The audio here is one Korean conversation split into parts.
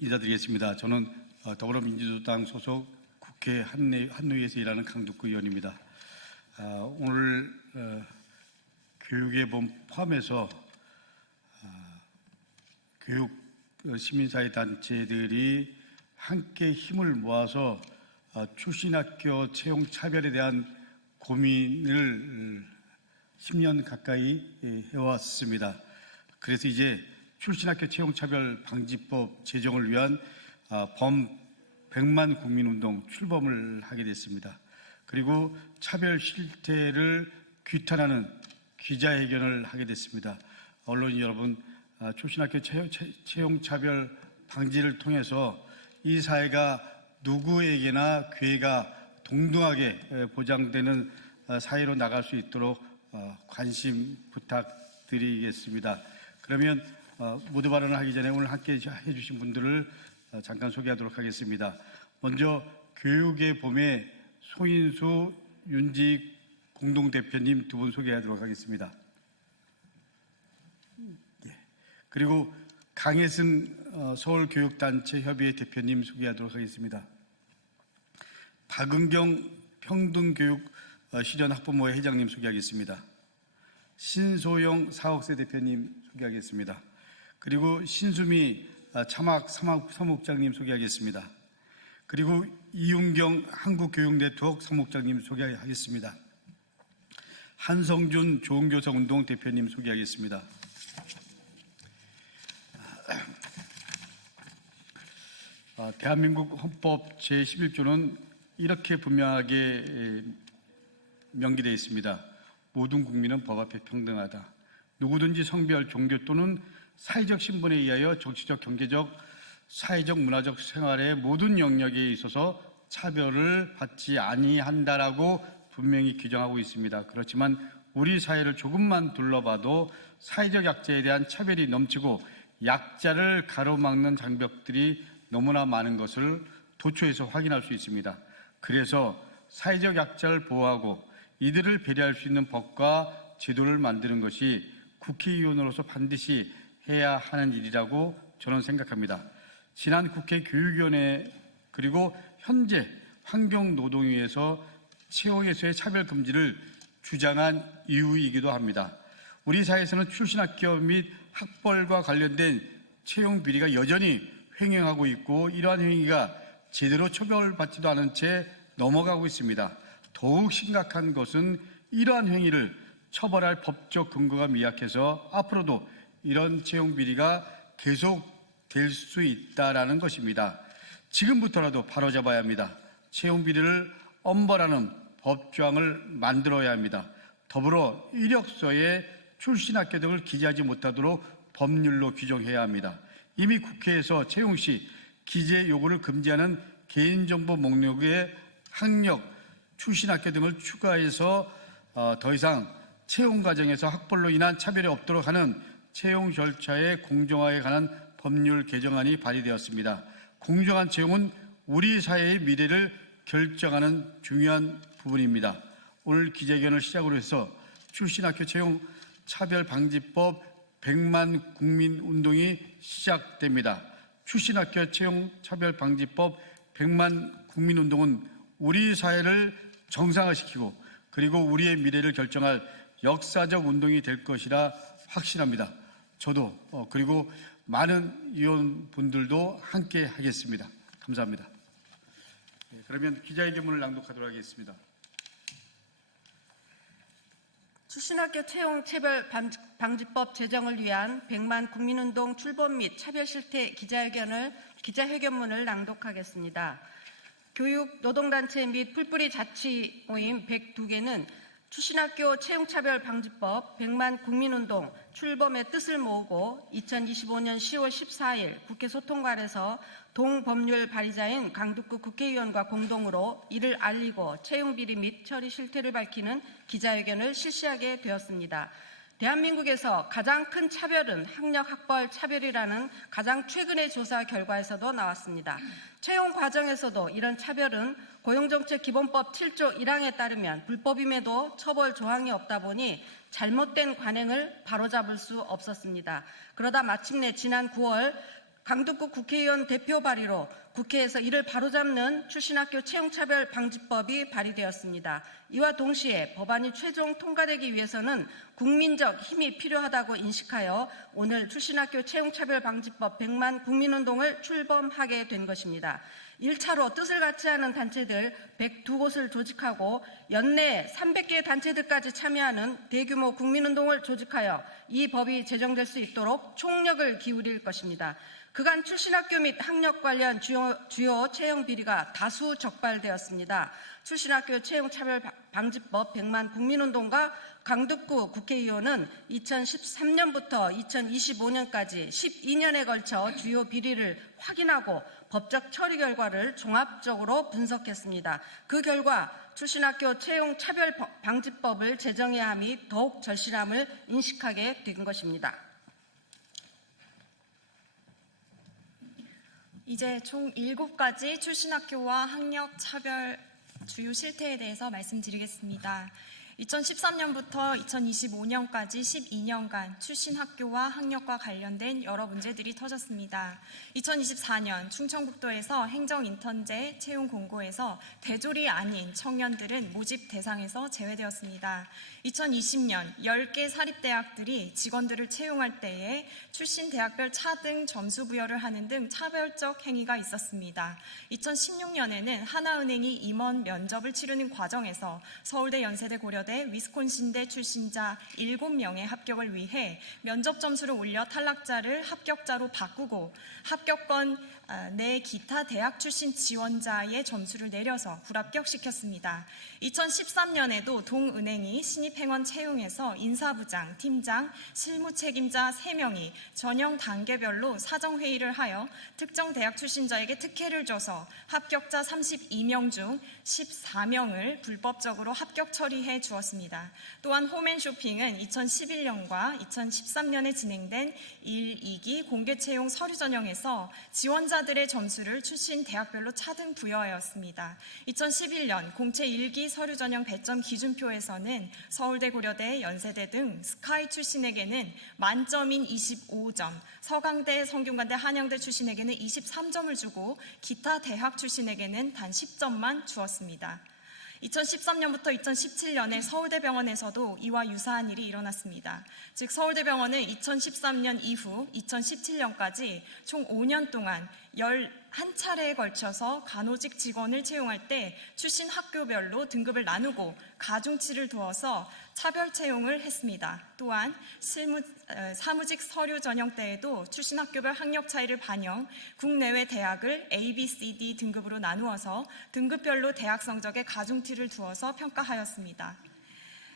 인사드리겠습니다. 저는 더불어민주당 소속 국회 한노위에서 일하는 강두구 의원입니다. 오늘 교육의 봄 포함해서 교육 시민사회 단체들이 함께 힘을 모아서 출신 학교 채용 차별에 대한 고민을 10년 가까이 해왔습니다. 그래서 이제 출신학교 채용차별 방지법 제정을 위한 범 100만 국민운동 출범을 하게 됐습니다. 그리고 차별 실태를 규탄하는 기자회견을 하게 됐습니다. 언론인 여러분, 출신학교 채용차별 방지를 통해서 이 사회가 누구에게나 기회가 동등하게 보장되는 사회로 나갈 수 있도록 관심 부탁드리겠습니다. 그러면 모두 발언을 하기 전에 오늘 함께 해주신 분들을 잠깐 소개하도록 하겠습니다. 먼저 교육의 봄에 소인수, 윤직 공동대표님 두 분 소개하도록 하겠습니다. 그리고 강혜승 서울교육단체협의회 대표님 소개하도록 하겠습니다. 박은경 평등교육실현학부모회 회장님 소개하겠습니다. 신소영 사업세 대표님 소개하겠습니다. 그리고 신수미 차막 사무국장님 소개하겠습니다. 그리고 이윤경 한국교육네트워크 사무국장님 소개하겠습니다. 한성준 좋은교사운동 대표님 소개하겠습니다. 대한민국 헌법 제11조는 이렇게 분명하게 명기되어 있습니다. 모든 국민은 법 앞에 평등하다. 누구든지 성별, 종교 또는 사회적 신분에 의하여 정치적, 경제적, 사회적, 문화적 생활의 모든 영역에 있어서 차별을 받지 아니한다라고 분명히 규정하고 있습니다. 그렇지만 우리 사회를 조금만 둘러봐도 사회적 약자에 대한 차별이 넘치고 약자를 가로막는 장벽들이 너무나 많은 것을 도초에서 확인할 수 있습니다. 그래서 사회적 약자를 보호하고 이들을 배려할 수 있는 법과 제도를 만드는 것이 국회의원으로서 반드시 해야 하는 일이라고 저는 생각합니다. 지난 국회 교육위원회 그리고 현재 환경노동위에서 채용에서의 차별 금지를 주장한 이유이기도 합니다. 우리 사회에서는 출신학교 및 학벌과 관련된 채용 비리가 여전히 횡행하고 있고 이러한 행위가 제대로 처벌받지도 않은 채 넘어가고 있습니다. 더욱 심각한 것은 이러한 행위를 처벌할 법적 근거가 미약해서 앞으로도 이런 채용 비리가 계속될 수 있다는 것입니다. 지금부터라도 바로잡아야 합니다. 채용 비리를 엄벌하는 법조항을 만들어야 합니다. 더불어 이력서에 출신 학교 등을 기재하지 못하도록 법률로 규정해야 합니다. 이미 국회에서 채용 시 기재 요구를 금지하는 개인정보 목록에 학력, 출신 학교 등을 추가해서 더 이상 채용 과정에서 학벌로 인한 차별이 없도록 하는 채용 절차의 공정화에 관한 법률 개정안이 발의되었습니다. 공정한 채용은 우리 사회의 미래를 결정하는 중요한 부분입니다. 오늘 기자회견을 시작으로 해서 출신학교 채용 차별방지법 100만 국민운동이 시작됩니다. 출신학교 채용 차별방지법 100만 국민운동은 우리 사회를 정상화시키고 그리고 우리의 미래를 결정할 역사적 운동이 될 것이라 확신합니다. 저도 그리고 많은 의원분들도 함께 하겠습니다. 감사합니다. 그러면 기자회견문을 낭독하도록 하겠습니다. 출신학교 채용 차별 방지법 제정을 위한 100만 국민운동 출범 및 차별 실태 기자회견문을 낭독하겠습니다. 교육, 노동단체 및 풀뿌리 자치 모임 102개는 출신학교 채용차별 방지법 100만 국민운동 출범의 뜻을 모으고 2025년 10월 14일 국회 소통관에서 동법률 발의자인 강두구 국회의원과 공동으로 이를 알리고 채용비리 및 처리 실태를 밝히는 기자회견을 실시하게 되었습니다. 대한민국에서 가장 큰 차별은 학력 학벌 차별이라는 가장 최근의 조사 결과에서도 나왔습니다. 채용 과정에서도 이런 차별은 고용정책기본법 7조 1항에 따르면 불법임에도 처벌 조항이 없다 보니 잘못된 관행을 바로잡을 수 없었습니다. 그러다 마침내 지난 9월 강북구 국회의원 대표 발의로 국회에서 이를 바로잡는 출신학교 채용차별 방지법이 발의되었습니다. 이와 동시에 법안이 최종 통과되기 위해서는 국민적 힘이 필요하다고 인식하여 오늘 출신학교 채용차별 방지법 100만 국민운동을 출범하게 된 것입니다. 1차로 뜻을 같이 하는 단체들 102곳을 조직하고 연내 300개 단체들까지 참여하는 대규모 국민운동을 조직하여 이 법이 제정될 수 있도록 총력을 기울일 것입니다. 그간 출신학교 및 학력 관련 주요 채용 비리가 다수 적발되었습니다. 출신학교 채용차별 방지법 100만 국민운동가 강북구 국회의원은 2013년부터 2025년까지 12년에 걸쳐 주요 비리를 확인하고 법적 처리 결과를 종합적으로 분석했습니다. 그 결과 출신학교 채용차별 방지법을 제정해야 함이 더욱 절실함을 인식하게 된 것입니다. 이제 총 7가지 출신학교와 학력차별 주요 실태에 대해서 말씀드리겠습니다. 2013년부터 2025년까지 12년간 출신학교와 학력과 관련된 여러 문제들이 터졌습니다. 2024년 충청북도에서 행정인턴제 채용 공고에서 대졸이 아닌 청년들은 모집 대상에서 제외되었습니다. 2020년 10개 사립대학들이 직원들을 채용할 때에 출신 대학별 차등 점수 부여를 하는 등 차별적 행위가 있었습니다. 2016년에는 하나은행이 임원 면접을 치르는 과정에서 서울대, 연세대, 고려대, 위스콘신대 출신자 7명의 합격을 위해 면접 점수를 올려 탈락자를 합격자로 바꾸고 합격권 내 기타 대학 출신 지원자의 점수를 내려서 불합격시켰습니다. 2013년에도 동은행이 신입행원 채용에서 인사부장, 팀장, 실무책임자 3명이 전형 단계별로 사정회의를 하여 특정 대학 출신자에게 특혜를 줘서 합격자 32명 중 14명을 불법적으로 합격 처리해 주었습니다. 또한 홈앤쇼핑은 2011년과 2013년에 진행된 1, 2기 공개채용 서류 전형에서 지원자들의 점수를 출신 대학별로 차등 부여하였습니다. 2011년 공채 1기 서류 전형 배점 기준표에서는 서울대, 고려대, 연세대 등 스카이 출신에게는 만점인 25점, 서강대, 성균관대, 한양대 출신에게는 23점을 주고 기타 대학 출신에게는 단 10점만 주었습니다. 2013년부터 2017년에 서울대병원에서도 이와 유사한 일이 일어났습니다. 즉 서울대병원은 2013년 이후 2017년까지 총 5년 동안 11차례에 걸쳐서 간호직 직원을 채용할 때 출신 학교별로 등급을 나누고 가중치를 두어서 차별 채용을 했습니다. 또한 사무직 서류 전형 때에도 출신 학교별 학력 차이를 반영, 국내외 대학을 A, B, C, D 등급으로 나누어서 등급별로 대학 성적에 가중치를 두어서 평가하였습니다.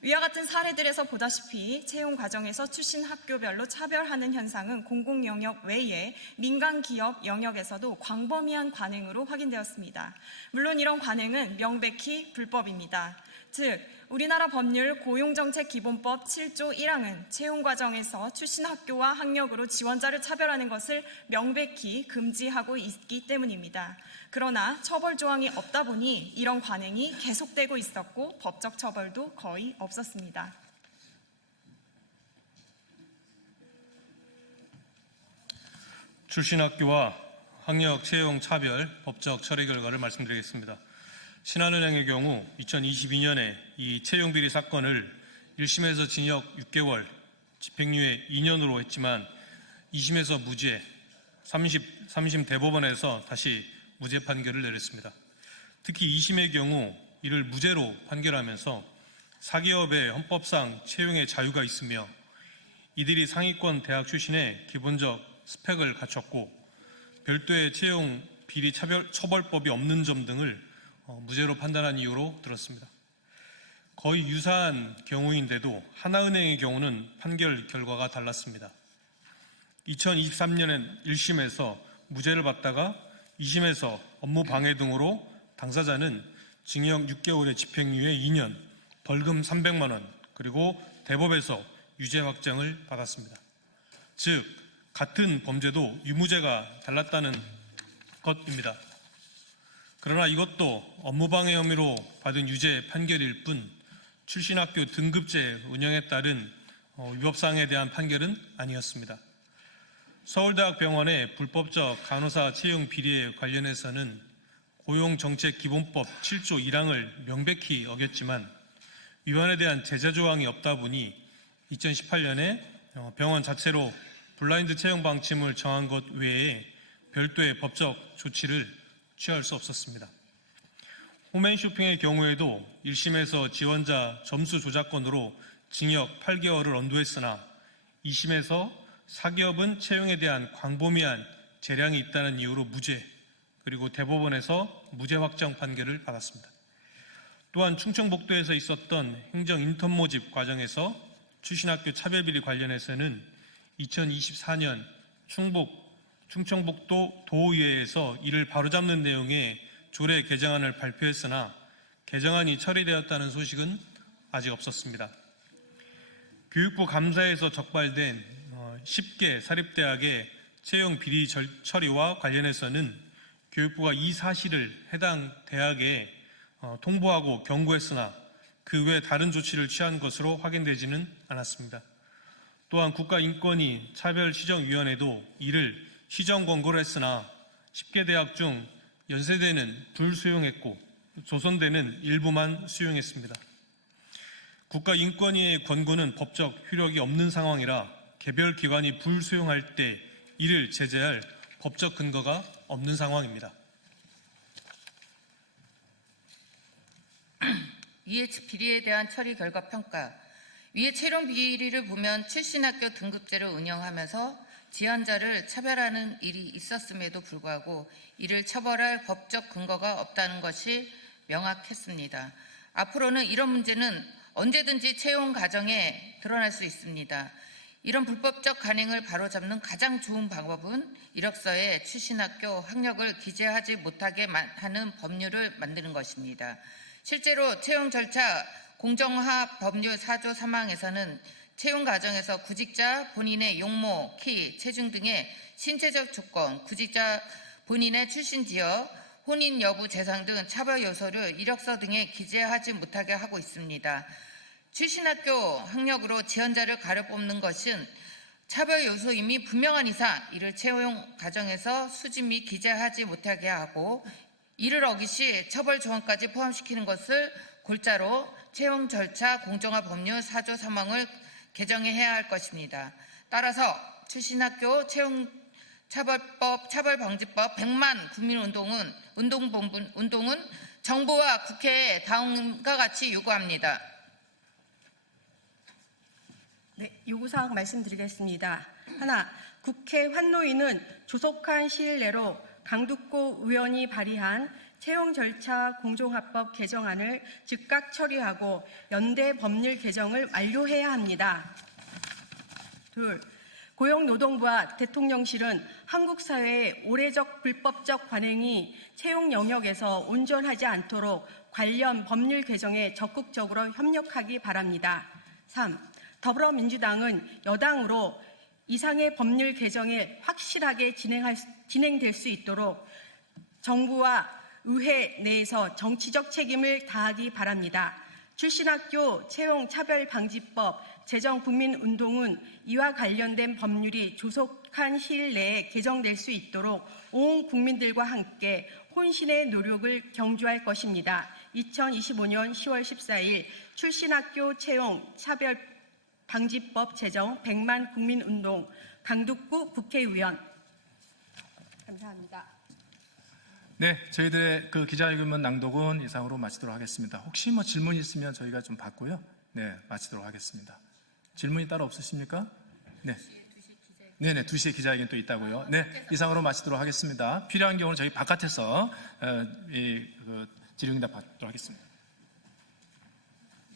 위와 같은 사례들에서 보다시피 채용 과정에서 출신 학교별로 차별하는 현상은 공공 영역 외에 민간 기업 영역에서도 광범위한 관행으로 확인되었습니다. 물론 이런 관행은 명백히 불법입니다. 즉 우리나라 법률 고용정책기본법 7조 1항은 채용 과정에서 출신 학교와 학력으로 지원자를 차별하는 것을 명백히 금지하고 있기 때문입니다. 그러나 처벌 조항이 없다 보니 이런 관행이 계속되고 있었고 법적 처벌도 거의 없었습니다. 출신 학교와 학력 채용 차별 법적 처리 결과를 말씀드리겠습니다. 신한은행의 경우 2022년에 이 채용 비리 사건을 1심에서 징역 6개월, 집행유예 2년으로 했지만 2심에서 무죄, 3심 대법원에서 다시 무죄 판결을 내렸습니다. 특히 2심의 경우 이를 무죄로 판결하면서 사기업의 헌법상 채용의 자유가 있으며 이들이 상위권 대학 출신의 기본적 스펙을 갖췄고 별도의 채용 비리 처벌법이 없는 점 등을 무죄로 판단한 이유로 들었습니다. 거의 유사한 경우인데도 하나은행의 경우는 판결 결과가 달랐습니다. 2023년엔 1심에서 무죄를 받다가 2심에서 업무 방해 등으로 당사자는 징역 6개월의 집행유예 2년, 벌금 300만 원, 그리고 대법에서 유죄 확정을 받았습니다. 즉 같은 범죄도 유무죄가 달랐다는 것입니다. 그러나 이것도 업무방해 혐의로 받은 유죄 판결일 뿐 출신학교 등급제 운영에 따른 위법사항에 대한 판결은 아니었습니다. 서울대학병원의 불법적 간호사 채용 비리에 관련해서는 고용정책기본법 7조 1항을 명백히 어겼지만 위반에 대한 제재 조항이 없다 보니 2018년에 병원 자체로 블라인드 채용 방침을 정한 것 외에 별도의 법적 조치를 취할 수 없었습니다. 홈앤쇼핑의 경우에도 1심에서 지원자 점수 조작건으로 징역 8개월을 언도했으나 2심에서 사기업은 채용에 대한 광범위한 재량이 있다는 이유로 무죄, 그리고 대법원에서 무죄 확정 판결을 받았습니다. 또한 충청북도에서 있었던 행정 인턴 모집 과정에서 출신학교 차별비리 관련해서는 2024년 충청북도 도의회에서 이를 바로잡는 내용의 조례 개정안을 발표했으나 개정안이 처리되었다는 소식은 아직 없었습니다. 교육부 감사에서 적발된 10개 사립대학의 채용 비리 처리와 관련해서는 교육부가 이 사실을 해당 대학에 통보하고 경고했으나 그 외 다른 조치를 취한 것으로 확인되지는 않았습니다. 또한 국가인권위 차별시정위원회도 이를 시정 권고를 했으나 10개 대학 중 연세대는 불수용했고 조선대는 일부만 수용했습니다. 국가인권위의 권고는 법적 효력이 없는 상황이라 개별 기관이 불수용할 때 이를 제재할 법적 근거가 없는 상황입니다. 위의 비리에 대한 처리 결과 평가. 위의 채용 비리를 보면 출신학교 등급제를 운영하면서 지원자를 차별하는 일이 있었음에도 불구하고 이를 처벌할 법적 근거가 없다는 것이 명확했습니다. 앞으로는 이런 문제는 언제든지 채용 과정에 드러날 수 있습니다. 이런 불법적 간행을 바로잡는 가장 좋은 방법은 이력서에 출신학교 학력을 기재하지 못하게 하는 법률을 만드는 것입니다. 실제로 채용 절차 공정화 법률 4조 3항에서는 채용 과정에서 구직자 본인의 용모, 키, 체중 등의 신체적 조건, 구직자 본인의 출신 지역, 혼인 여부, 재산 등 차별 요소를 이력서 등에 기재하지 못하게 하고 있습니다. 출신학교 학력으로 지원자를 가려 뽑는 것은 차별 요소임이 분명한 이상 이를 채용 과정에서 수집 및 기재하지 못하게 하고 이를 어기 시 처벌 조항까지 포함시키는 것을 골자로 채용 절차 공정화 법률 4조 3항을 개정해야 할 것입니다. 따라서 출신학교 채용 차별방지법 100만 국민운동은 정부와 국회에 다음과 같이 요구합니다. 네, 요구사항 말씀드리겠습니다. 하나, 국회 환노위는 조속한 시일 내로 강두구 의원이 발의한 채용 절차 공정화법 개정안을 즉각 처리하고 연대 법률 개정을 완료해야 합니다. 둘, 고용노동부와 대통령실은 한국 사회의 오래적 불법적 관행이 채용 영역에서 온전하지 않도록 관련 법률 개정에 적극적으로 협력하기 바랍니다. 3. 더불어민주당은 여당으로 이상의 법률 개정이 확실하게 진행될 수 있도록 정부와 의회 내에서 정치적 책임을 다하기 바랍니다. 출신학교 채용 차별방지법 제정국민운동은 이와 관련된 법률이 조속한 시일 내에 개정될 수 있도록 온 국민들과 함께 혼신의 노력을 경주할 것입니다. 2025년 10월 14일 출신학교 채용 차별방지법 제정 100만 국민운동 강두구 국회의원. 감사합니다. 네, 저희들의 그 기자회견문 낭독은 이상으로 마치도록 하겠습니다. 혹시 뭐 질문이 있으면 저희가 좀 받고요. 네, 마치도록 하겠습니다. 질문이 따로 없으십니까? 네. 네네, 2시에 기자회견 또 있다고요. 네, 이상으로 마치도록 하겠습니다. 필요한 경우는 저희 바깥에서 질의응답 받도록 하겠습니다.